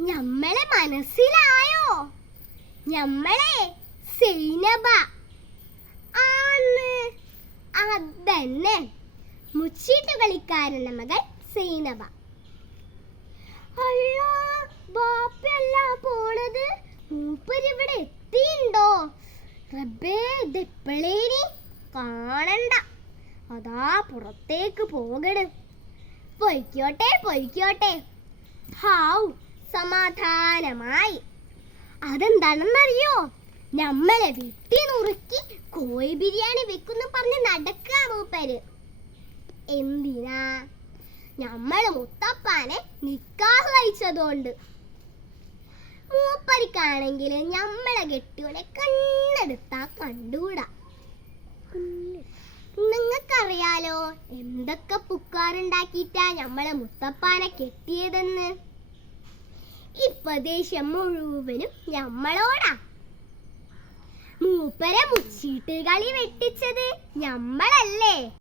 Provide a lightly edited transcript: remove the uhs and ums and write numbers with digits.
ഞമ്മളെ മനസ്സിലായോ? ഞമ്മളെ സൈനബ ആന്ന്. അതന്നെ, മുച്ചീട്ട് കളിക്കാരന്റെ മകൾ സൈനബ. അല്ലാ, ബാപ്പയല്ല പോണത്, മൂപ്പരിവിടെ എത്തിണ്ടോ? റബ്ബേ, ഇതെപ്പളേനി കാണണ്ട. അതാ പുറത്തേക്ക് പോകണം. പൊയ്ക്കോട്ടെ പൊയ്ക്കോട്ടെ. ഹാവ്, സമാധാനമായി. അതെന്താണെന്നറിയോ? നമ്മളെ വെട്ടി നുറുക്കി കോഴി ബിരിയാണി വെക്കുന്നു പറഞ്ഞ് നടക്കാ മൂപ്പര്. എന്തിനാ? നമ്മള് മുത്തപ്പാനെ നിക്കാഹ് കഴിച്ചതുകൊണ്ട്. മൂപ്പരിക്കാണെങ്കിൽ നമ്മളെ കെട്ടിയോനെ കണ്ണെടുത്താ കണ്ടൂടാ. നിങ്ങൾക്കറിയാലോ എന്തൊക്കെ പുക്കാറുണ്ടാക്കിയിട്ടാ നമ്മളെ മുത്തപ്പാനെ കെട്ടിയതെന്ന്. ഇപ്പൊ ദേഷ്യം മുഴുവനും നമ്മളോടാ. മൂപ്പരെ മുച്ചീട്ട് കളി വെട്ടിച്ചത് നമ്മളല്ലേ?